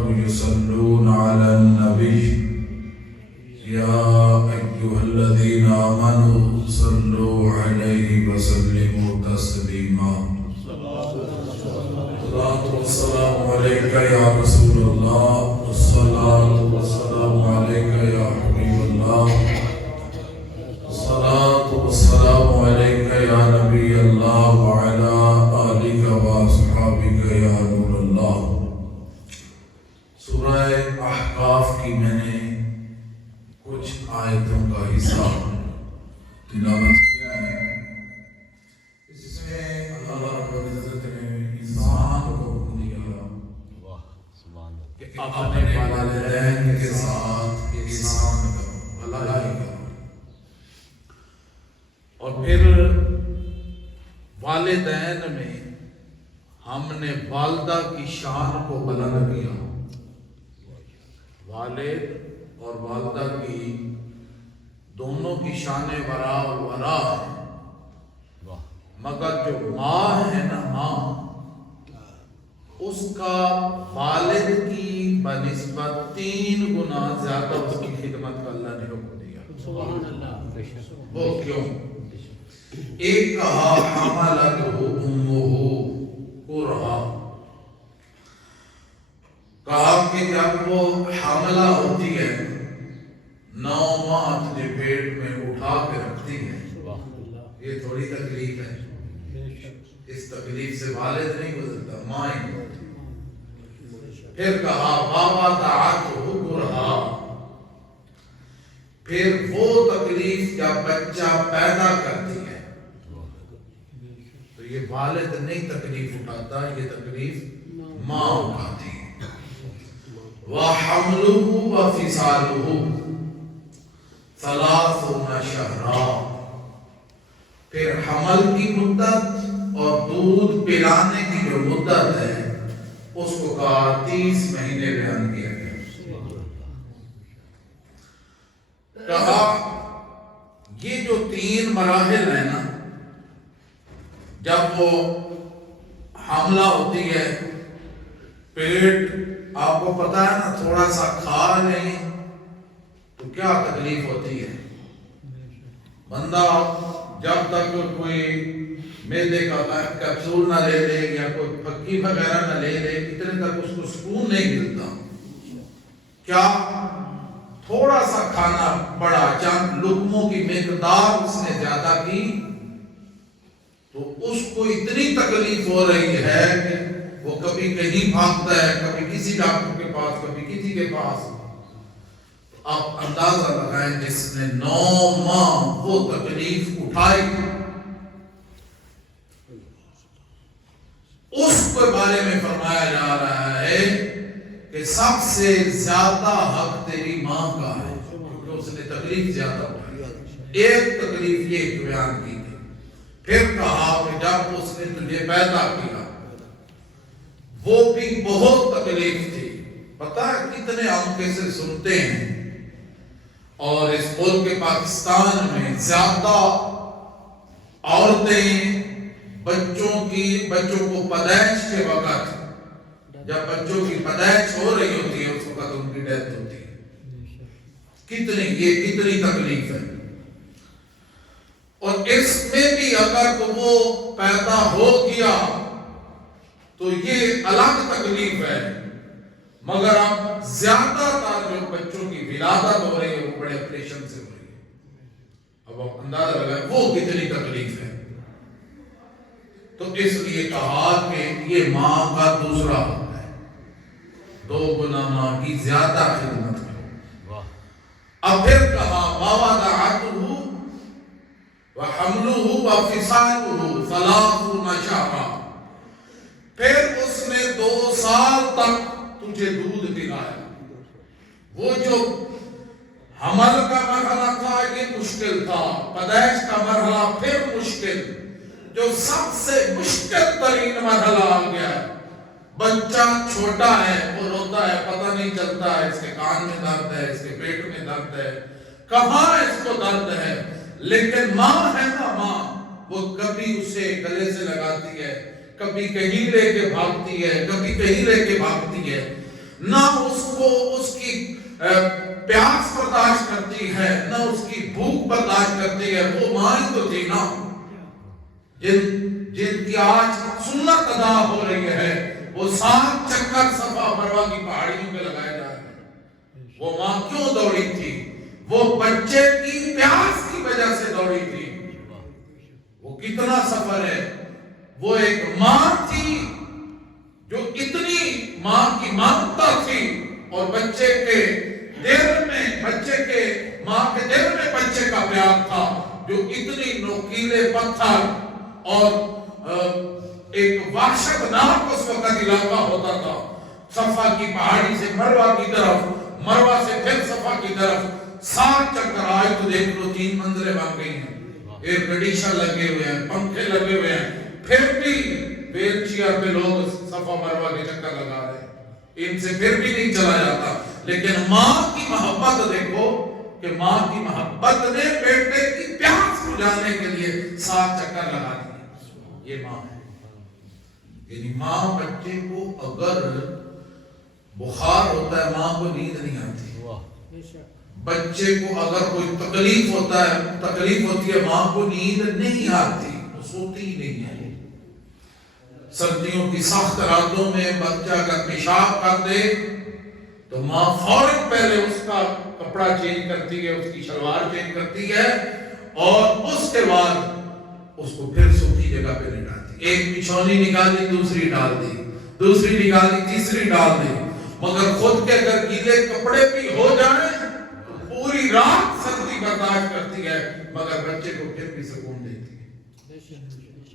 كفروا يصلون على النبي يا أيها الذين آمنوا صلوا عليه وسلموا تسليما الصلاة والسلام عليك يا رسول الله الصلاة والسلام عليك يا حبيب الله الصلاة والسلام عليك يا نبي الله وعلى آلك وأصحابك يا نور الله. سورہ احقاف کی میں نے کچھ آیتوں کا حصہ تلاوت کیا ہے. اس میں اللہ رب العزت نے انسان کو حکم دیا کہ اپنے والدین کے ساتھ احسان کرو، بھلائی کرو. اور پھر والدین میں ہم نے والدہ کی شان کو بلند کیا. والد اور والدہ کی دونوں کی شان ورا ہے، مگر جو ماں ہے نا، ماں اس کا والد کی بنسبت 3 گنا زیادہ اس کی خدمت کا اللہ نے حکم دیا. سبحان اللہ. وہ کیوں؟ ایک کہا حملتہ امہ کرہا، کہا کہ جب وہ حاملہ ہوتی ہے 9 ماہ اپنے پیٹ میں اٹھا کے رکھتی ہے، یہ تھوڑی تکلیف ہے. اس تکلیف سے والد نہیں گزرتا، ماں ہی. پھر کہا ووضعتہ کرہا، پھر وہ تکلیف جب بچہ پیدا کرتی ہے تو یہ والد نہیں تکلیف اٹھاتا، یہ تکلیف ماں اٹھاتی ہے. وَحَمْلُهُ وَفِصَالُهُ 30 شہرا، پھر حمل کی مدت اور دودھ پلانے کی جو مدت ہے اس کو کہا 30 مہینے بیان کیا گیا. کہا یہ جو 3 مراحل ہیں نا، جب وہ حاملہ ہوتی ہے، پیٹ آپ کو پتا ہے نا، تھوڑا سا کھا نہیں تو کیا تکلیف ہوتی ہے. بندہ جب تک کوئی میدے کا کیپسول نہ لے لے یا کوئی پھکی وغیرہ نہ لے لے، اتنے تک اس کو سکون نہیں ملتا. کیا تھوڑا سا کھانا پڑا، چند لقموں کی مقدار اس نے زیادہ کی تو اس کو اتنی تکلیف ہو رہی ہے کہ وہ کبھی کہیں بھاگتا ہے، کبھی کسی ڈاکٹر کے پاس، کبھی کسی کے پاس. آپ اندازہ لگائیں جس نے 9 ماہ وہ تکلیف اٹھائی، اس کے بارے میں فرمایا جا رہا ہے کہ سب سے زیادہ حق تیری ماں کا ہے، کیونکہ اس نے تکلیف زیادہ اٹھائی. ایک تکلیف یہ بیان کی تھی. پھر کہا کہ جب اس نے تجھے پیدا کیا وہ بھی بہت تکلیف تھی. پتہ ہے کتنے ہم کیسے سنتے ہیں، اور اس ملک پاکستان میں زیادہ عورتیں بچوں کو پیدائش کے وقت، جب بچوں کی پیدائش ہو رہی ہوتی ہے اس وقت ان کی ڈیتھ ہوتی ہے. کتنی تکلیف ہے. اور اس میں بھی اگر تو وہ پیدا ہو گیا تو یہ الگ تکلیف ہے، مگر اب زیادہ تر جو بچوں کی ولادت ہو رہی ہے وہ بڑے آپریشن سے ہو رہی ہے. اب آپ اندازہ لگائیں وہ کتنی تکلیف ہے. تو اس لیے کہا کہ یہ ماں کا دوسرا حق ہے، 2 گنا ماں کی زیادہ خدمت کرو. اب پھر کہا ووضعتہ وحملہ وفصالہ 30 شہرا، پھر اس نے 2 سال تک تجھے دودھ پلایا. وہ جو حمل کا مرحلہ تھا یہ مشکل تھا، پیدائش کا مرحلہ پھر مشکل، جو سب سے مشکل ترین مرحلہ آ گیا. بچہ چھوٹا ہے، وہ روتا ہے، پتہ نہیں چلتا ہے اس کے کان میں درد ہے، اس کے پیٹ میں درد ہے، کہاں اس کو درد ہے. لیکن ماں ہے نا، ماں وہ کبھی اسے گلے سے لگاتی ہے، کبھی کہیں لے کے بھاگتی ہے، کبھی کہیں لے کے بھاگتی ہے. نہ اس کو اس کی پیاس برداشت کرتی ہے، نہ اس کی بھوک برداشت کرتی ہے. وہ ماں ہی تو تھی نا جن کی آج سنت ادا ہو رہی ہے. وہ 7 چکر صفا مروہ کی پہاڑیوں پہ لگائے جا رہے ہیں. وہ ماں کیوں دوڑی تھی؟ وہ بچے کی پیاس کی وجہ سے دوڑی تھی. وہ کتنا سفر ہے. وہ ایک ماں تھی جو اتنی ماں کی مامتا تھی، اور بچے کے دل میں ماں کے دل میں بچے کا پیار تھا، جو اتنی نوکیلے پتھر اور ایک وحشتناک اس وقت علاقہ ہوتا تھا. صفا کی پہاڑی سے مروہ کی طرف، مروہ سے پھر صفا کی طرف 7 چکر آئے تو دیکھ لو 3 منزلیں بن گئی ہیں. ایئر کنڈیشن لگے ہوئے ہیں، پنکھے لگے ہوئے ہیں، پھر بھی ویل چیئر پہ لوگ صفا مروہ کے چکر لگا رہے ہیں. ان سے پھر بھی نہیں چلا جاتا. لیکن ماں کی محبت دیکھو کہ ماں کی محبت نے بیٹے کی پیاس بجھانے کے لیے 7 چکر لگا دیے. یہ ماں ہے. یعنی ماں بچے کو اگر بخار ہوتا ہے ماں کو نیند نہیں آتی. بچے کو اگر کوئی تکلیف ہوتی ہے ماں کو نیند نہیں آتی، وہ سوتی ہی نہیں ہے. سردیوں کی سخت راتوں میں بچہ اگر پیشاب کر دے تو ماں فوراً پہلے اس کا کپڑا چینج کرتی ہے، اس کی شلوار چینج کرتی ہے، اور اس کے بعد اس کو پھر سوکھی جگہ پہ لٹاتی. ایک بچھونی نکالی، دوسری ڈال دی، دوسری نکالی، تیسری ڈال دی. مگر خود کے اگر گیلے کپڑے بھی ہو جائیں تو پوری رات سردی برداشت کرتی ہے، مگر بچے کو پھر بھی سکون دیتی ہے.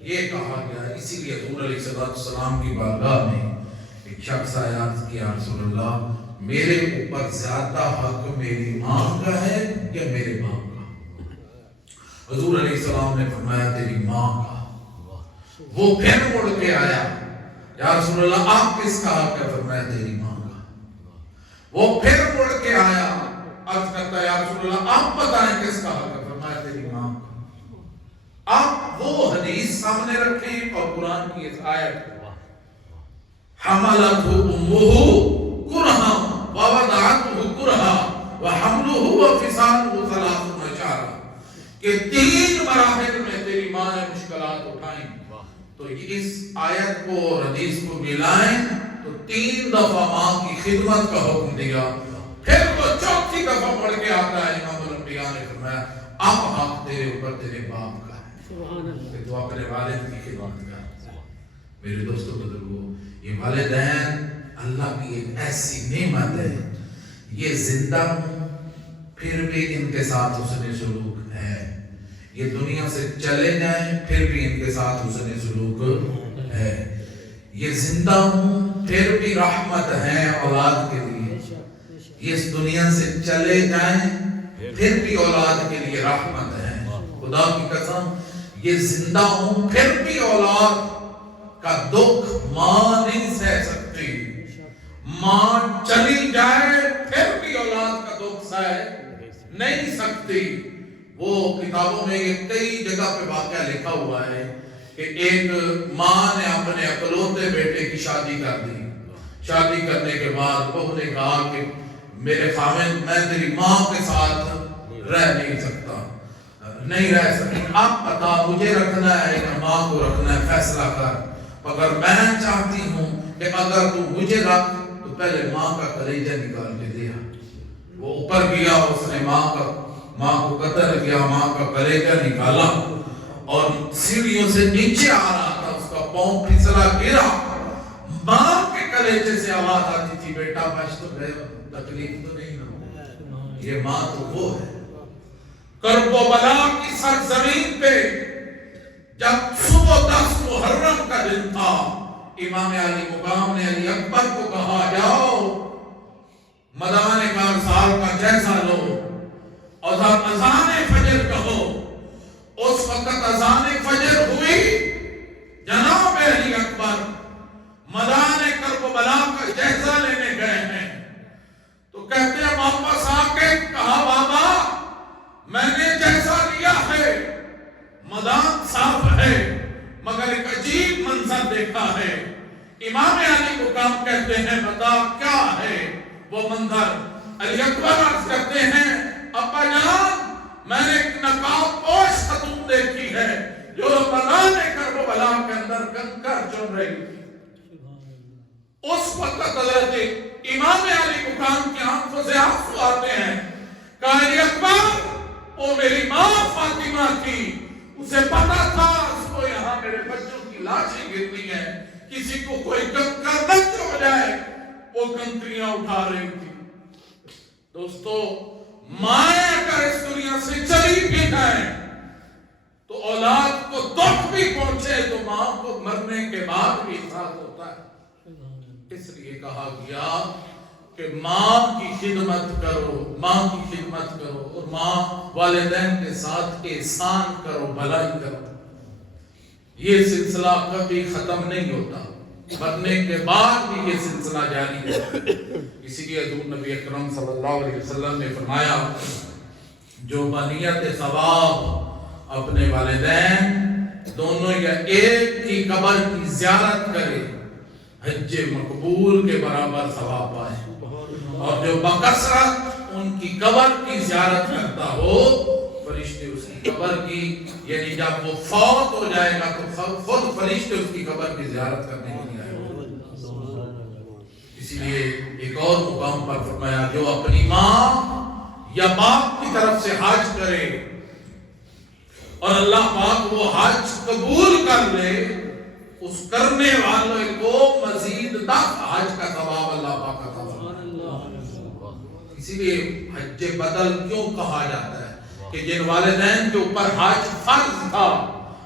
یہ کہا گیا ہے. اسی لیے حضور علیہ السلام کی بارگاہ میں ایک شخص آیا کہ یا رسول اللہ، میرے اوپر زیادہ حق میری ماں کا ہے یا میرے باپ کا؟ حضور علیہ السلام نے فرمایا تیری ماں کا. وہ پھر مڑ کے آیا، یا رسول اللہ آپ کس کا حق ہے؟ فرمایا تیری ماں کا. وہ پھر مڑ کے آیا، عرض کرتا ہے یا رسول اللہ آپ بتائیں کس کا حق ہے؟ فرمایا تیری ماں کا. آپ وہ حدیث سامنے رکھیں اور قرآن کی اس آیت حملتہ امہ کرہا ووضعتہ کرہا وحملہ وفصالہ 30 شہرا، کہ 3 مراحل میں تیری ماں نے مشکلات اٹھائیں. تو اس آیت کو اور حدیث کو ملائیں تو 3 دفعہ ماں کی خدمت کا حکم دیا. پھر وہ 4تھی دفعہ پڑھ کے آتا ہے. امام الانبیاء نے فرمایا اب حق تیرے اوپر تیرے باپ کا ہے کہ تو اپنے والد کی خدمت کر. میرے دوستوں بزرگوں، یہ والدین اللہ کی ایک ایسی نعمت ہے. یہ زندہ ہوں پھر بھی ان کے ساتھ حسن سلوک ہے. یہ دنیا سے چلے جائیں پھر بھی ان کے ساتھ حسن سلوک ہے. یہ زندہ ہوں پھر بھی رحمت ہے اولاد کے لیے. یہ اس دنیا سے چلے جائیں پھر بھی اولاد کے لیے رحمت ہے. خدا کی قسم یہ زندہ ہوں پھر بھی اولاد کا دکھ ماں نہیں سہ سکتی. ماں چلی جائے پھر بھی اولاد کا دکھ سہ نہیں سکتی. وہ کتابوں میں یہ کئی جگہ پہ واقعہ لکھا ہوا ہے کہ ایک ماں نے اپنے اکلوتے بیٹے کی شادی کر دی. شادی کرنے کے بعد بہو نے کہا کہ میرے خاوند میں تیری ماں کے ساتھ رہ نہیں سکتا، نہیں رہ سکتی. اب بتا مجھے رکھنا ہے کہ ماں کو رکھنا ہے، فیصلہ کر. مگر میں چاہتی ہوں کہ اگر تو مجھے رکھ تو پہلے ماں کا کلیجہ نکال کے دیا. وہ اوپر گیا، اس نے ماں کو قتل کیا، ماں کا کلیجہ نکالا اور سیڑھیوں سے نیچے آ رہا تھا، اس کا پاؤں پھسلا گرا. ماں کے کلیجے سے آواز آتی تھی بیٹا بچ تو گئے، تکلیف تو نہیں نہ. یہ ماں تو وہ ہے. کرب و بلا کی سرزمین پہ جب صبح 10 محرم کا دن تھا، امام علی مقام نے علی اکبر کو کہا جاؤ مدان کارسار کا جیسا لو اور اذان فجر کہو. اس وقت اذان فجر ہوئی، جناب علی اکبر مدان کرب و بلا کا جیسا لینے گئے ہیں تو کہتے ہیں واپس آ کے کہا بابا میں نے جیسا لیا ہے، میدان صاف ہے مگر ایک عجیب منظر دیکھا ہے. امام علی مقام کہتے ہیں بتا کیا وہ منظر علی اکبر عرض کرتے ہیں ابا جان میں نے ایک نقاب پوش خاتون دیکھی ہے جو رمضان کربلا کے اندر کنکر چن رہی تھی. اس وقت حضرت امام علی مقام کی آنکھوں سے آنسو آتے ہیں. کہا علی اکبر وہ میری ماں فاطمہ تھی, اسے پتا تھا اس کو یہاں میرے بچوں کی لاشیں گرتی ہیں, کسی کو کوئی کنکر نہ ہو جائے, وہ کنکریاں اٹھا رہی تھی. دوستو ماں اگر اس دنیا سے چلی بھی جائے تو اولاد کو دکھ بھی پہنچے تو ماں کو مرنے کے بعد بھی احساس ہوتا ہے. اس لیے کہا گیا کہ ماں کی خدمت کرو, ماں کی خدمت کرو, اور ماں والدین کے ساتھ احسان کرو, بھلائی کرو. یہ سلسلہ کبھی ختم نہیں ہوتا, مرنے کے بعد بھی یہ سلسلہ جاری ہے. اسی لیے حضور نبی اکرم صلی اللہ علیہ وسلم نے فرمایا جو بنیت ثواب اپنے والدین دونوں یا ایک کی قبر کی زیارت کرے حج مقبول کے برابر ثواب پائے, اور جو بکثرت ان کی قبر کی زیارت کرتا ہو فرشتے اس کی قبر کی, یعنی جب وہ فوت ہو جائے گا تو خود فرشتے اس کی قبر کی زیارت کرنے کے لیے آئے. اسی لیے ایک اور مقام پر فرمایا جو اپنی ماں یا باپ کی طرف سے حج کرے اور اللہ پاک وہ حج قبول کر لے, اس کرنے والوں کو مزید 10 حج کا ثواب اللہ پاک عطا فرمائے. اسی لیے حج بدل کیوں کہا جاتا ہے کہ جن والدین کے اوپر حج فرض تھا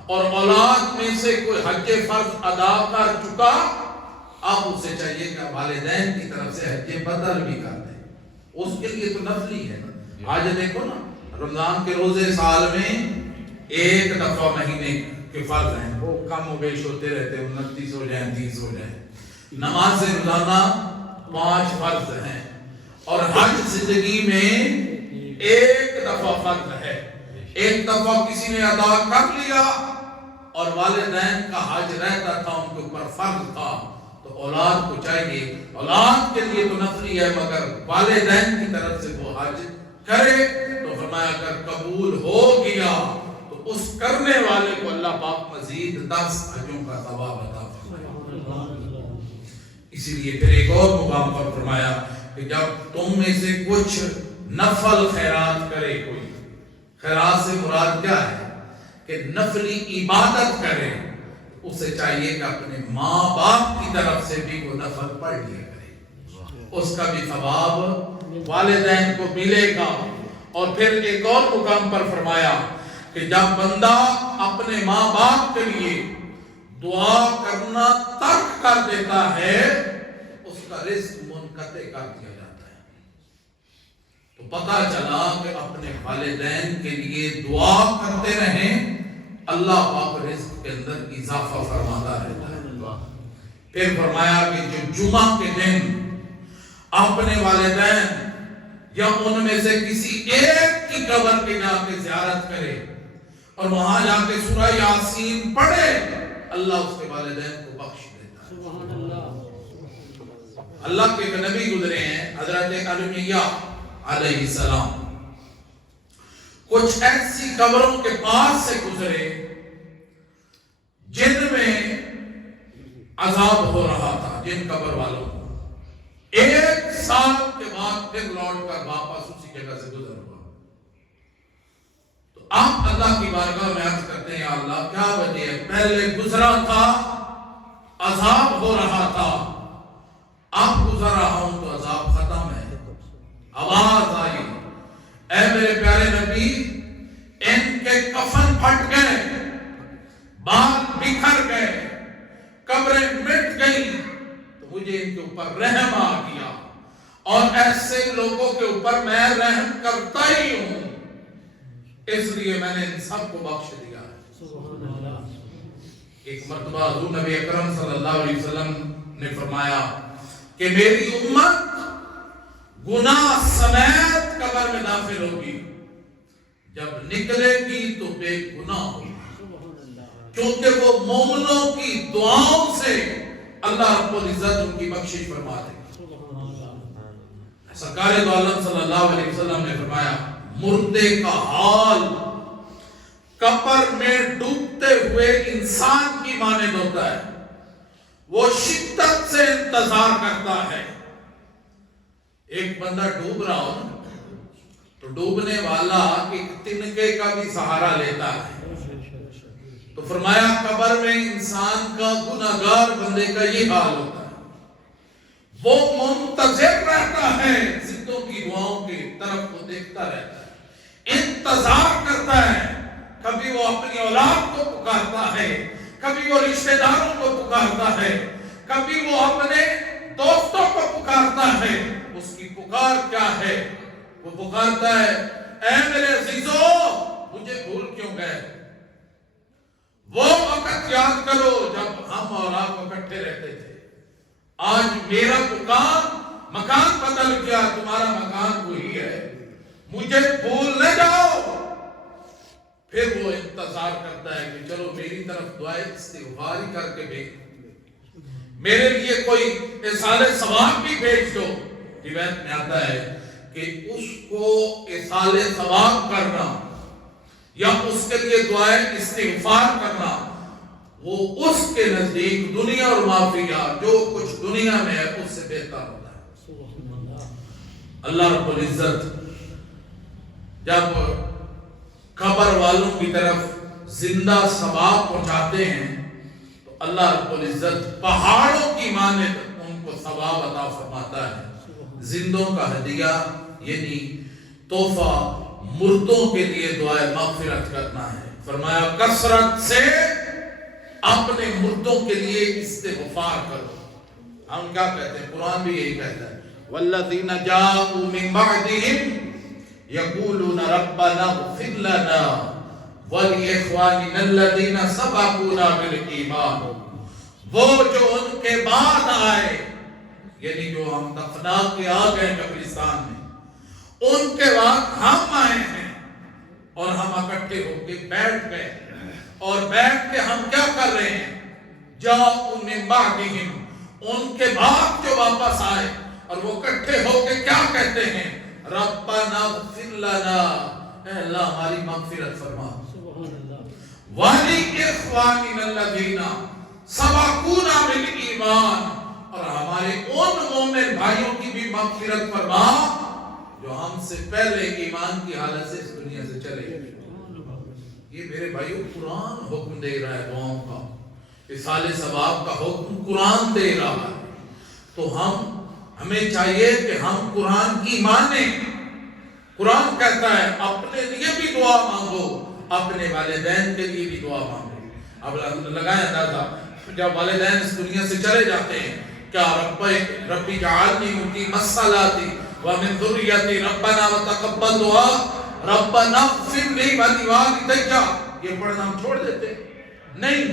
اور اولاد میں سے کوئی حج فرض ادا کر چکا, اب اسے چاہیے کہ والدین کی طرف سے حج بدل بھی کر دیں. اس کے لیے تو نفلی ہے نا. آج دیکھو نا رمضان کے روزے سال میں ایک دفعہ مہینے کے فرض ہیں, وہ کم و بیش ہوتے رہتے ہیں, 29 ہو جائیں 30 ہو جائیں. نماز روزانہ 5 فرض ہیں, اور حج زندگی میں ایک دفعہ فرض ہے. ایک دفعہ کسی نے ادا کر لیا اور والدین کا حج رہتا تھا, ان کے اوپر فرض تھا, تو اولاد کو چاہیے, اولاد کے لیے تو نفلی ہے مگر والدین کی طرف سے وہ حج کرے. تو فرمایا اگر قبول ہو گیا تو اس کرنے والے کو اللہ پاک مزید 10 حجوں کا ثواب عطا فرمائے. اسی لیے پھر ایک اور مقام پر فرمایا کہ جب تم میں سے کچھ نفل خیرات کرے, کوئی خیرات سے مراد کیا ہے کہ نفلی عبادت کرے, اسے چاہیے کہ اپنے ماں باپ کی طرف سے بھی وہ نفل پڑھ لیا کرے, اس کا بھی ثواب والدین کو ملے گا. اور پھر ایک اور مقام پر فرمایا کہ جب بندہ اپنے ماں باپ کے لیے دعا کرنا ترک کر دیتا ہے اس کا رزق منقطع کر دیا جاتا ہے. تو پتہ چلا کہ اپنے والدین کے لیے دعا کرتے رہیں, اللہ پاک رزق کے اندر اضافہ فرماتا رہتا ہے. پھر فرمایا کہ جو جمعہ کے دن اپنے والدین یا ان میں سے کسی ایک کی قبر پہ جا کے زیارت کرے اور وہاں جا کے سورہ یاسین پڑھے, اللہ اس کے والدین کو بخش دیتا ہے. اللہ کے نبی گزرے ہیں حضرت ارمیہ علیہ السلام, کچھ ایسی قبروں کے پاس سے گزرے جن میں عذاب ہو رہا تھا, جن قبر والوں کو. 1 سال کے بعد پھر لوٹ کر واپس اسی جگہ سے گزر ہوا. تو آپ اللہ کی بارگاہ میں عرض کرتے ہیں یا اللہ کیا وجہ ہے, پہلے گزرا تھا عذاب ہو رہا تھا, اب گزر رہا ہوں تو عذاب ختم ہے. آواز آئی اے میرے پیارے نبی ان کے کفن پھٹ گئے, بال بکھر گئے, قبریں مٹ گئیں, تو مجھے ان کے اوپر رحم آ گیا, اور ایسے لوگوں کے اوپر میں رحم کرتا ہی ہوں, اس لیے میں نے ان سب کو بخش دیا. ایک مرتبہ حضور نبی اکرم صلی اللہ علیہ وسلم نے فرمایا کہ میری امت گناہ سمیت قبر میں داخل ہوگی, جب نکلے گی تو بے گناہ ہوگی, کیونکہ وہ مومنوں کی دعاؤں سے اللہ رب العزت ان کی بخشش فرما دے. سرکار دو عالم صلی اللہ علیہ وسلم نے فرمایا مردے کا حال قبر میں ڈوبتے ہوئے انسان کی مانند ہوتا ہے. وہ شدت سے انتظار کرتا ہے. ایک بندہ ڈوب رہا ہو تو ڈوبنے والا ایک تنکے کا بھی سہارا لیتا ہے. تو فرمایا قبر میں انسان کا گناہگار بندے کا یہ حال ہوتا ہے. وہ منتظر رہتا ہے زندوں کی دعاؤں کی طرف وہ دیکھتا رہتا ہے, انتظار کرتا ہے. کبھی وہ اپنی اولاد کو پکارتا ہے, کبھی وہ رشتہ داروں کو پکارتا ہے, کبھی وہ اپنے دوستوں کو پکارتا ہے. اس کی پکار کیا ہے؟ وہ پکارتا ہے اے میرے عزیزو مجھے بھول کیوں گئے؟ وہ وقت یاد کرو جب ہم اور آپ اکٹھے رہتے تھے. آج میرا مکان بدل گیا, تمہارا مکان وہی ہے, مجھے بھول نہ جاؤ. پھر وہ انتظار کرتا ہے کہ چلو میری طرف دعائیں استغفار ہی کر کے بھیج, میرے لیے کوئی ایصال ثواب بھی بھیج دو. روایت میں آتا ہے کہ اس کو ایصال ثواب کرنا یا اس کے لیے دعائیں استغفار کرنا وہ اس کے نزدیک دنیا اور معافیہ جو کچھ دنیا میں ہے اس سے بہتر ہوتا ہے. اللہ رب العزت جب قبر والوں کی طرف زندہ ثواب پہنچاتے ہیں تو اللہ رب العزت پہاڑوں کی مانند ان کو ثواب عطا فرماتا ہے. زندوں کا ہدیہ یعنی تحفہ مردوں کے لیے دعائے مغفرت کرنا ہے. فرمایا کثرت سے اپنے مردوں کے لیے استغفار کرو. ہم کیا کہتے ہیں؟ قرآن بھی یہی کہتا ہے والذین جاءوا من بعدهم یقولون ربنا اغفر لنا ولاخواننا الذین سبقونا بالایمان. وہ جو ان کے بعد آئے یعنی جو ہم دفنا کے آ گئے قبرستان میں, ان کے بعد ہم آئے ہیں اور ہم اکٹھے ہو کے بیٹھ گئے, اور بیٹھ کے ہم کیا کر رہے ہیں؟ جاءوا من بعدهم, ان کے بعد جو واپس آئے اور وہ اکٹھے ہو کے کیا کہتے ہیں؟ ربنا اغفر لنا, اے اللہ ہماری مغفرت فرما, ولاخواننا الذین سبقونا بالایمان, اور ہمارے ان مومن بھائیوں کی بھی مغفرت فرما جو ہم سے پہلے ایمان کی حالت سے اس دنیا سے چلے گئے. یہ میرے بھائیوں قرآن حکم دے رہا ہے دعاؤں کا, ایصال ثواب کا حکم قرآن دے رہا ہے. تو ہمیں چاہیے کہ ہم قرآن کی مانیں. قرآن کہتا ہے اپنے لیے بھی دعا مانگو, اپنے والدین کے لیے بھی دعا مانگو. اب لگائیں اندازہ جب والدین اس دنیا سے چلے جاتے ہیں, کیا ربی جعلنی مقیم الصلاۃ ومن ذریتی ربنا وتقبل دعا ربنا اغفر لی ولوالدی, یہ پڑھنا ہم چھوڑ دیتے نہیں.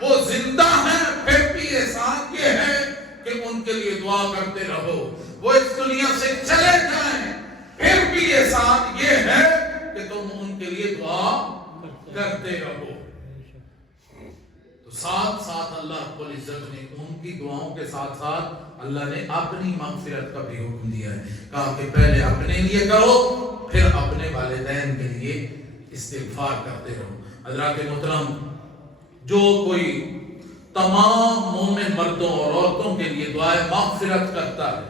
وہ زندہ ہیں پھر بھی احسان یہ ہے کہ ان کے لیے دعا کرتے رہو. وہ اس دنیا سے چلے جائیں پھر بھی احسان یہ ہے کہ تم ان کے لیے دعا کرتے رہو. تو ساتھ ساتھ اللہ رب العزت نے ان کی دعاؤں کے ساتھ ساتھ اللہ نے اپنی مغفرت کا بھی حکم دیا ہے. کہا کہ پہلے اپنے لیے کرو پھر اپنے والدین کے لیے استغفار کرتے رہو. حضرات محترم, جو کوئی تمام مومن مردوں اور عورتوں کے لیے دعائے مغفرت کرتا ہے,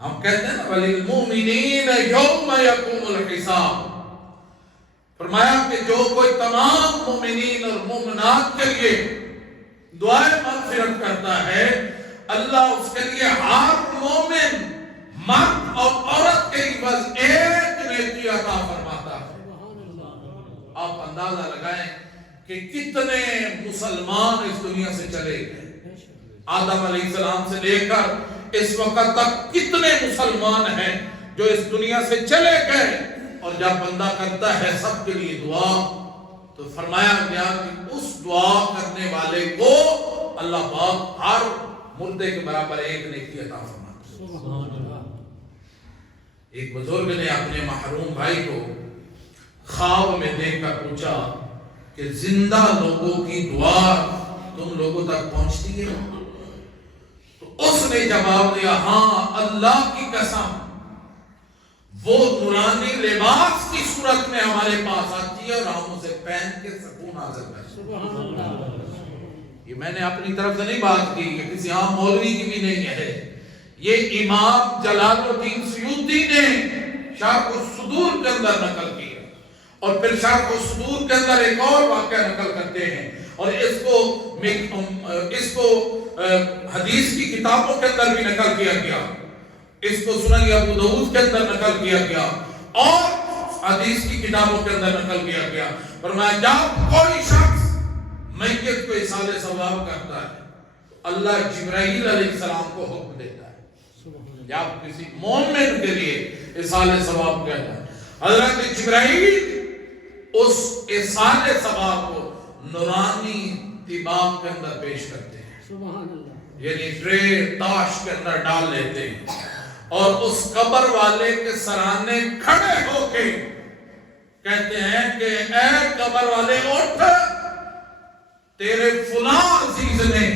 ہم کہتے ہیں نا وَلِلْمُؤْمِنِينَ يَوْمَ يَقُومُ الْحِسَابُ, فرمایا کہ جو کوئی تمام مومنین اور مومنات کے لیے دعائے مغفرت کرتا ہے اللہ اس کے لیے ہر مومن مرد اور عورت کے عوض ایک نیکی عطا فرماتا ہے. آپ اندازہ لگائیں کہ کتنے مسلمان اس دنیا سے چلے گئے. آدم علیہ السلام سے لے کر اس وقت تک کتنے مسلمان ہیں جو اس دنیا سے چلے گئے, اور جب بندہ کرتا ہے سب کے لیے دعا تو فرمایا گیا کہ اس دعا کرنے والے کو اللہ پاک ہر مردے کے برابر ایک نیکی عطا فرماتا ہے. ایک بزرگ نے اپنے محروم بھائی کو خواب میں دیکھ کر پوچھا کہ زندہ لوگوں کی دعا تم لوگوں تک پہنچتی ہے؟ تو اس نے جواب دیا ہاں, اللہ کی قسم وہ نورانی لباس کی صورت میں ہمارے پاس آتی ہے اور ہم اسے پہن کے سکون حاصل کرتے ہیں. یہ میں نے اپنی طرف سے نہیں بات کی، یہ کسی عام مولوی کی بھی نہیں ہے، یہ امام جلال الدین سیوطی نے شرح الصدور کے اندر نقل کی ہے. اور پھر شرح الصدور کے اندر ایک اور واقعہ نقل کرتے ہیں اور اس کو حدیث کی کتابوں کے اندر بھی نقل کیا گیا، اس کو سنن ابو داؤد کے اندر نقل کیا گیا اور حدیث کی کتابوں کے اندر نقل کیا گیا. فرمایا جب کوئی شخص میت کو ایصال ثواب کرتا ہے اللہ جبرائیل علیہ السلام کو حکم دیتا ہے یا کسی مومن کے لیے ایصال ثواب کہتا ہے، حضرت جبرائیل اس ایصال ثواب کو نورانی طباق کے اندر پیش کرتے ہیں، سبحان اللہ، یعنی ٹرے تاش کے اندر ڈال لیتے ہیں اور اس قبر والے کے سرانے کھڑے ہو کے کہتے ہیں کہ اے قبر والے اٹھ، تیرے فلاں عزیز نے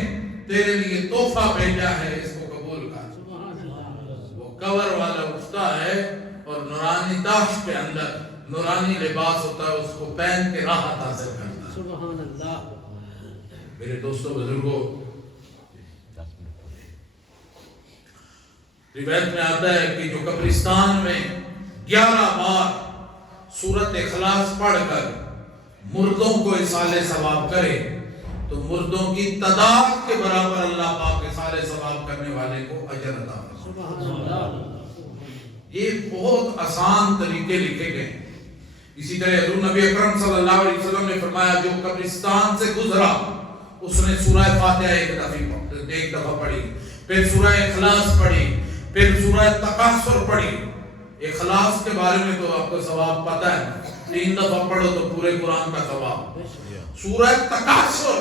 تیرے لیے تحفہ بھیجا ہے، اس کو قبول کر. سبحان اللہ. وہ قبر والا اٹھتا ہے اور نورانی تاش کے اندر نورانی لباس ہوتا ہے، اس کو پہن کے راحت حاصل کرتا ہے. سبحان اللہ. میرے دوستوں بزرگوں، روایت میں آتا ہے کہ جو قبرستان میں 11 بار سورۃ اخلاص پڑھ کر مردوں کو ایصال ثواب کرے تو مردوں کی تعداد کے برابر اللہ پاک ایصال ثواب کرنے والے کو اجر عطا فرمائے. سبحان اللہ. یہ بہت آسان طریقے لکھے گئے. اسی طرح حضور نبی اکرم صلی اللہ علیہ وسلم نے فرمایا جو قبرستان سے گزرا اس نے سورہ فاتحہ ایک دفعہ پڑھی، پھر سورہ اخلاص پڑھی، پھر سورہ تکاثر پڑھی. اخلاص کے بارے میں تو آپ کو ثواب پتہ ہے، 3 دفعہ پڑھو تو پورے قرآن کا ثواب. سورہ تکاثر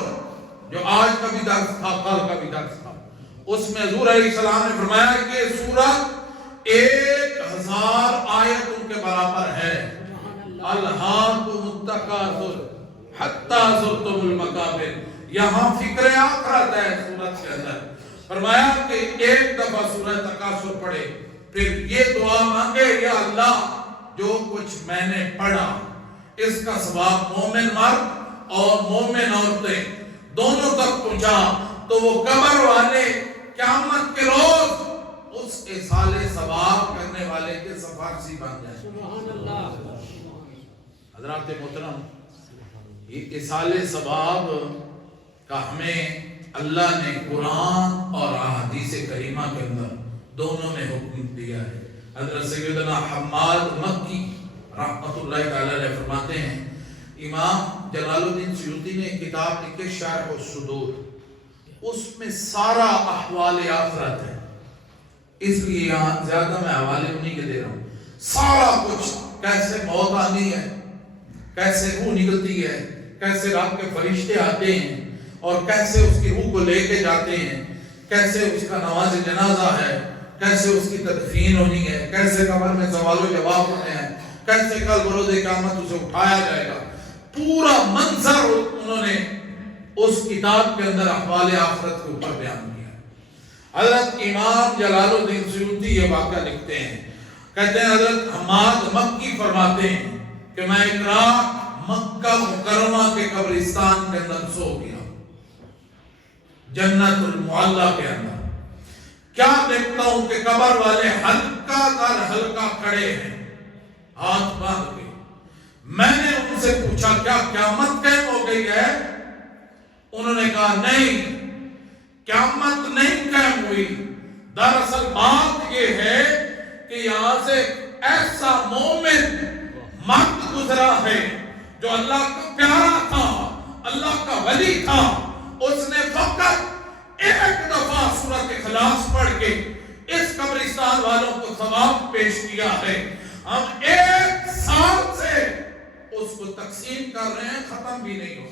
جو آج کا بھی درس تھا کل کا بھی درس تھا، اس میں حضور علیہ السلام نے فرمایا کہ سورت 1000 آیت ان کے برابر ہے. الہاکم التکاثر حتی زرتم المقابر، یہاں فکر آخرت ہے سورت کے اندر. فرمایا کہ ایک دفعہ سورہ تکاثر پڑھے، پھر یہ دعا مانگے یا اللہ جو کچھ میں نے پڑھا اس کا ثواب مومن مرد اور مومن عورتیں دونوں تک پہنچا تو وہ قبر والے قیامت کے روز اس ایصال ثواب کرنے والے کے سفارشی بن جائیں. سبحان اللہ. حضرات محترم، یہ ایصال ثواب کا ہمیں اللہ نے قرآن اور احادیث کریمہ کے اندر دونوں میں حکم دیا ہے. حضرت سیدنا حماد مکی رحمۃ اللہ تعالی علیہ فرماتے ہیں، امام جلال الدین سیوطی نے کتاب لکھی شرح الصدور، اس میں سارا احوال آخرت ہے، اس لیے یہاں زیادہ میں حوالے انہی کے دے رہا ہوں. سارا کچھ، کیسے موت آنی ہے، کیسے روح نکلتی ہے، کیسے رات کے فرشتے آتے ہیں اور کیسے اس کی روح کو لے کے جاتے ہیں، کیسے اس کا نماز جنازہ ہے، کیسے اس کی تدفین ہونی ہے، کیسے قبر میں سوال و جواب ہونے ہیں، کیسے کل بروز قیامت اسے اٹھایا جائے گا. پورا منظر انہوں نے اس کتاب کے اندر احوال آخرت کے اوپر بیان کیا. حضرت امام جلال الدین سیوطی یہ واقعہ لکھتے ہیں، کہتے ہیں حضرت حماد مکی فرماتے ہیں کہ میں ایک رات مکہ مکرمہ کے قبرستان کے اندر سو گیا، جنت المعلی کے اندر. کیا دیکھتا ہوں کہ قبر والے ہلکا در ہلکا کھڑے ہیں ہاتھ باندھ کے. میں نے ان سے پوچھا کیا قیامت قائم ہو گئی ہے؟ انہوں نے کہا نہیں، قیامت نہیں قائم ہوئی. دراصل بات یہ ہے کہ یہاں سے ایسا مومن مرد گزرا ہے جو اللہ کا پیارا تھا، اللہ کا ولی تھا. اس نے فقط ایک دفعہ سورۃ اخلاص پڑھ کے اس قبرستان والوں کو ثواب پیش کیا ہے. ہم 1 سال سے اس کو تقسیم کر رہے ہیں، ختم بھی نہیں ہو.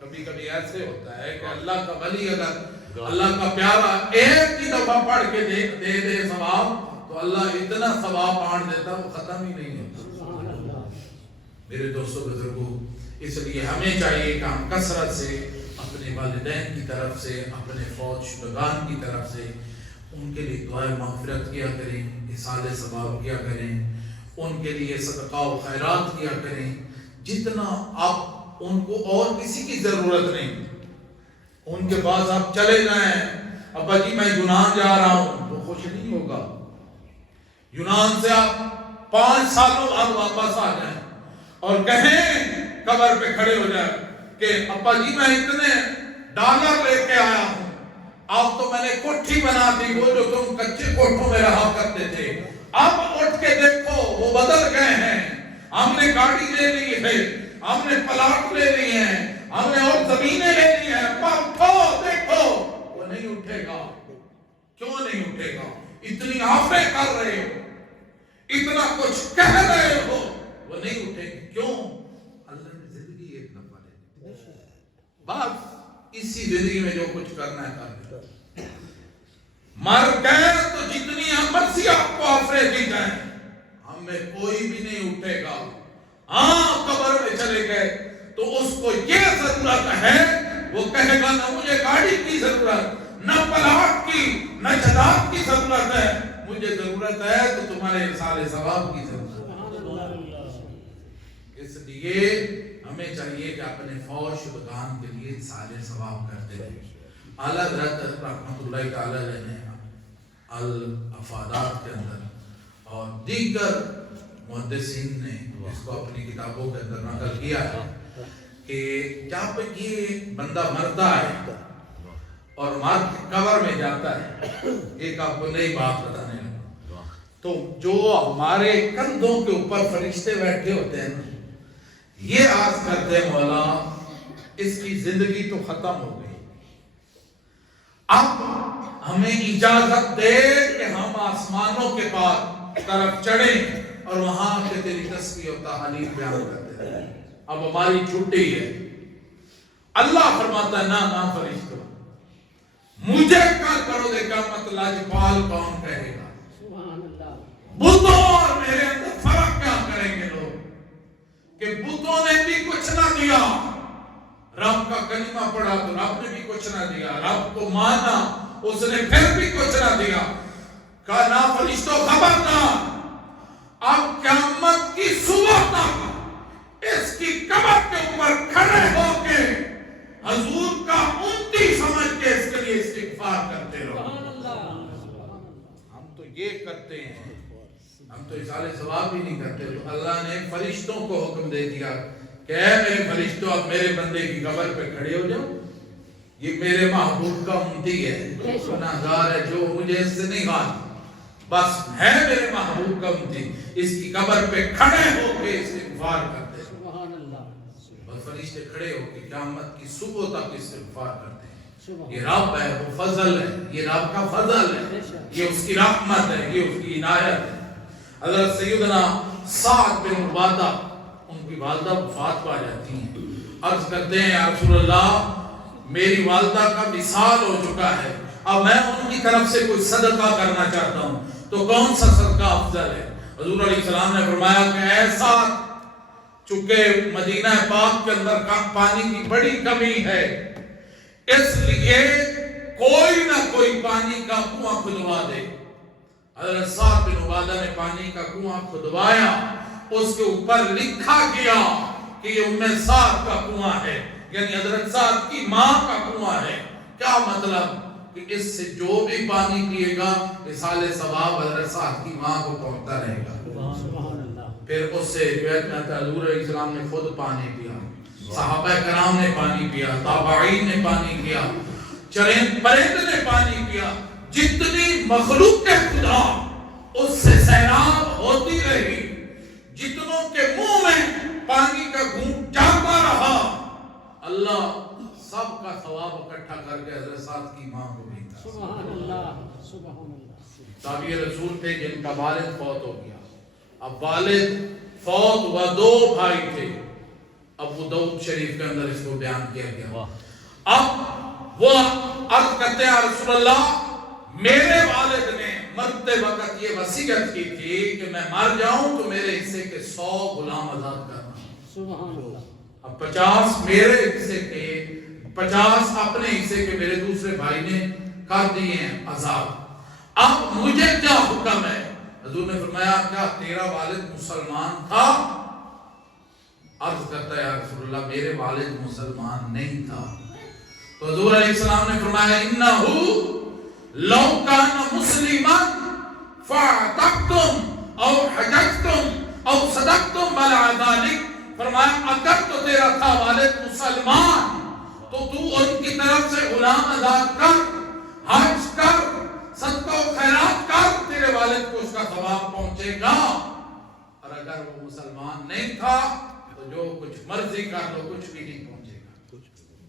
کبھی کبھی ایسے ہوتا ہے کہ اللہ کا ولی اگر اللہ کا پیارا ایک ہی دفعہ پڑھ کے دے دے ثواب تو اللہ اتنا ثواب بانٹ دیتا وہ ختم ہی نہیں ہوتا. میرے دوستوں بزرگوں، اس لیے ہمیں چاہیے کہ ہم کثرت سے اپنے والدین کی طرف سے، اپنے فوت شدگان کی طرف سے ان کے لیے دعائے مغفرت کیا کریں، اصالہ ثواب کیا کریں، ان کے لیے صدقہ و خیرات کیا کریں جتنا آپ ان کو، اور کسی کی ضرورت نہیں۔ ان کے پاس آپ چلے جائیں، ابا جی میں یونان جا رہا ہوں، وہ خوش نہیں ہوگا۔ یونان سے آپ 5 سالوں بعد واپس آ جائیں اور کہیں قبر پہ کھڑے ہو جائیں کہ ابا جی میں اتنے ڈالر لے کے آیا ہوں، اب تو میں نے کوٹھی بنا دی، وہ جو تم کچے کوٹھوں میں رہا کرتے تھے اب اٹھ کے دیکھو وہ بدل گئے ہیں، ہم نے گاڑی لے لی ہے، ہم نے پلاٹ لے لی ہیں، ہم نے اور زمینیں لے لی ہیں، اٹھو دیکھو۔ وہ نہیں اٹھے گا۔ کیوں نہیں اٹھے گا؟ اتنی آفیں کر رہے ہو، اتنا کچھ کہہ رہے ہو، وہ نہیں اٹھے گا۔ کیوں؟ اللہ نے زندگی ایک دفعہ لے دی، بس اسی زندگی میں جو کچھ کرنا ہے کر دو۔ مر گئے تو جتنی مرضی آپ کو آفرے دی جائیں، ہم میں کوئی بھی نہیں اٹھے گا۔ ہاں قبر میں چلے گئے تو اس کو یہ ضرورت ہے، وہ کہے گا نہ مجھے گاڑی کی ضرورت، نہ پلاٹ کی، نہ جائیداد کی ضرورت ہے، مجھے ضرورت ہے تو تمہارے اصالہ ثواب کی ضرورت ہے۔ اس لیے ہمیں چاہیے کہ اپنے فوج شدگان کے لیے اصالہ ثواب کرتے رہیں۔ اعلیٰ حضرت رحمۃ اللہ تعالی علیہ نے الافادات کے اندر اور دیگر محدثین نے اس کو اپنی کتابوں کے اندر نقل کیا ہے کہ جب یہ بندہ مرتا ہے اور مر قبر میں جاتا ہے، ایک آپ کو نئی بات بتانے لگا، تو جو ہمارے کندھوں کے اوپر فرشتے بیٹھے ہوتے ہیں یہ عرض کرتے ہیں مولا اس کی زندگی تو ختم ہو گئی، اب ہمیں اجازت دے کہ ہم آسمانوں کے پاس طرف چڑھیں اور وہاں کے تیری تسبیح و تحلیل بیان کرتے ہیں، اب ہماری چھٹی ہے۔ اللہ فرماتا ہے نہ فرشتوں، مجھے کیا کرو گے، کیا مطلب لاجپال کون کہے گا؟ بتوں اور میرے اندر فرق کیا کریں گے لوگ کہ بتوں نے بھی کچھ نہ دیا، رب کا کلمہ پڑھا تو رب نے بھی کچھ نہ دیا، رب کو مانا اس نے پھر بھی کچھ نہ دیا۔ کہا نہ فرشتوں خبردار، اب قیامت کی صبح تک اس کی قبر کے اوپر کھڑے ہو کے حضور کا امتی سمجھ کے اس کے لیے استغفار کرتے رہو۔ ہم تو یہ کرتے ہیں، ہم تو اصالہ ثواب بھی نہیں کرتے۔ تو اللہ نے فرشتوں کو حکم دے دیا کہ اے میرے فرشتوں اب میرے بندے کی قبر پہ کھڑے ہو جاؤ، یہ میرے محبوب کا امتی ہے، گناہگار ہے، جو مجھے اس سے نہیں غالب، بس ہے میرے محبوب کا امتی، اس کی قبر پہ کھڑے ہو کے استغفار کرتے ہیں۔ بس فرشتے کھڑے ہو کے قیامت کی صبح تک استغفار کرتے ہیں۔ یہ رب ہے، وہ فضل ہے، یہ رب کا فضل ہے، یہ اس کی رحمت ہے، یہ اس کی عنایت ہے۔ حضرت سیدنا سعد بن عبادہ، ان کی والدہ وفات پا جاتی ہیں، عرض کرتے ہیں یا رسول اللہ میری والدہ کا وصال ہو چکا ہے، اب میں ان کی طرف سے کوئی صدقہ کرنا چاہتا ہوں تو کون سا صدقہ افضل ہے؟ حضور علیہ السلام نے فرمایا کہ ایسا، چونکہ مدینہ پاک کے اندر پانی کی بڑی کمی ہے، اس لیے کوئی نہ کوئی پانی کا کنواں کھدوا دے۔ حضرت سعد بن عبادہ نے پانی کا کنواں کھدوایا، اس کے اوپر لکھا گیا کہ یہ ام سعد کا کنواں ہے، یعنی حضرت سعد کی ماں کا کنواں ہے۔ کیا مطلب کہ اس سے جو بھی پانی پیے گا اصالہ ثواب حضرت سعد کی ماں کو پہنچتا رہے گا۔ پھر اس سے روایت میں آتا ہے حضور علیہ السلام نے خود پانی پیا، صحابہ کرام نے پانی پیا، تابعین نے پانی پیا، چرند پرند نے پانی پیا، جتنی مخلوق خدا اس سے سیراب ہوتی رہی، جتنوں کے منہ میں پانی کا گھونٹ جاتا رہا، اللہ سب کا ثواب اکٹھا کر کے حضرت سعد کی ماں کو دیتا۔ سبحان اللہ، سبحان اللہ۔ تابعی رسول تھے جن کا والد فوت ہو گیا، اب والد فوت ہوا، 2 بھائی تھے، ابو داؤد شریف کے اندر اس کو بیان کیا گیا۔ اب وہ عرض کرتے ہیں رسول اللہ میرے والد نے مرتے وقت یہ وصیت کی تھی کہ میں مر جاؤں تو میرے حصے کے 100 غلام آزاد کرنا۔ سبحان اللہ۔ اب 50 میرے حصے کے، 50 اپنے حصے کے میرے دوسرے بھائی نے کر دیے ہیں آزاد۔ اب مجھے کیا حکم ہے؟ حضور نے فرمایا کیا تیرا والد مسلمان تھا؟ عرض کرتا ہے یا رسول اللہ میرے والد مسلمان نہیں تھا۔ تو حضور علیہ السلام نے فرمایا انہو لو کان مسلما فاعتقتم او حججتم او صدقتم بلا ذلك، فرمایا اگر تو تیرا تھا والد مسلمان تو ان کی طرف سے غلام آزاد کر، حج کر، صدقہ و خیرات کر، تیرے والد کو اس کا ثواب پہنچے گا۔ اور اگر وہ مسلمان نہیں تھا تو جو کچھ مرضی کر لو کچھ بھی نہیں پہنچے گا۔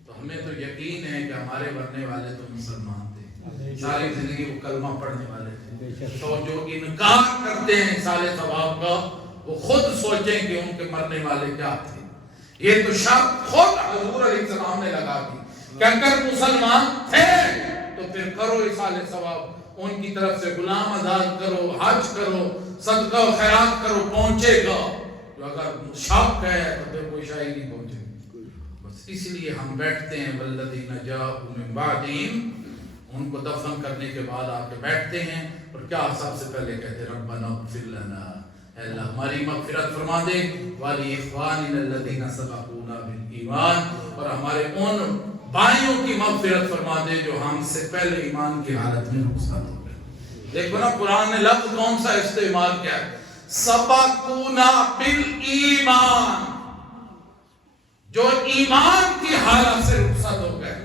تو ہمیں تو یقین ہے کہ ہمارے مرنے والے تو مسلمان تھے، ساری زندگی وہ کلمہ پڑھنے والے تھے۔ تو جو انکار کرتے ہیں سارے ثواب کا وہ خود سوچیں کہ ان کے مرنے والے کیا تھے۔ یہ تو شرط خود حضور علیہ السلام نے لگا دی کہ اگر مسلمان تھے تو پھر کرو ایصال ثواب، ان کی طرف سے غلام آزاد کرو، حج کرو، صدقہ و خیرات کرو، پہنچے گا۔ تو اگر شک ہے تو پھر کوئی شاہی نہیں پہنچے گا۔ بس اس لیے ہم بیٹھتے ہیں والذین جاءوا من بعدہم، ان کو دفن کرنے کے بعد آ کے بیٹھتے ہیں اور کیا سب سے پہلے کہتے ہیں ربنا اغفر لنا، اے اللہ ہماری مغفرت فرما دے، ولی اخواننا الذین سبقونا بالایمان، اور ہمارے ان بھائیوں کی مغفرت فرما دے جو ہم سے پہلے ایمان کی حالت میں رخصت ہو گئے۔ دیکھو نا قرآن نے لفظ کون سا استعمال کیا ہے؟ سبقونا بالایمان، جو ایمان کی حالت سے رخصت ہو گئے۔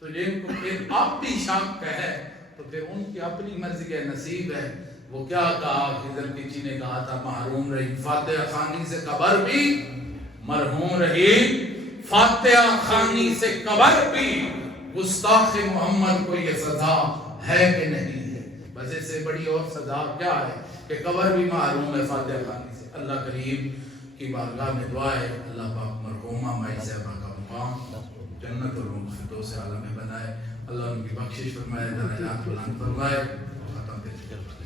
تو جن کو پھر اب بھی شک ہے تو پھر ان کی اپنی مرضی کے نصیب ہے۔ وہ کیا کہا، خضر کچی نے کہا تھا محروم رہی فاتحہ خوانی سے قبر بھی، مرحوم رہی فاتحہ خوانی سے قبر بھی، گستاخ محمد کو یہ سزا ہے کہ نہیں ہے؟ بس اس سے بڑی اور سزا کیا ہے کہ قبر بھی محروم ہے فاتحہ خوانی سے۔ اللہ کریم کی بارگاہ میں دعا ہے اللہ پاک مرحومہ مائی صاحبہ کا مقام جنت اور فردوس عالم میں بنائے، اللہ ان کی بخشش فرمائے، درجات بلند فرمائے۔ ختم کرتے ہیں۔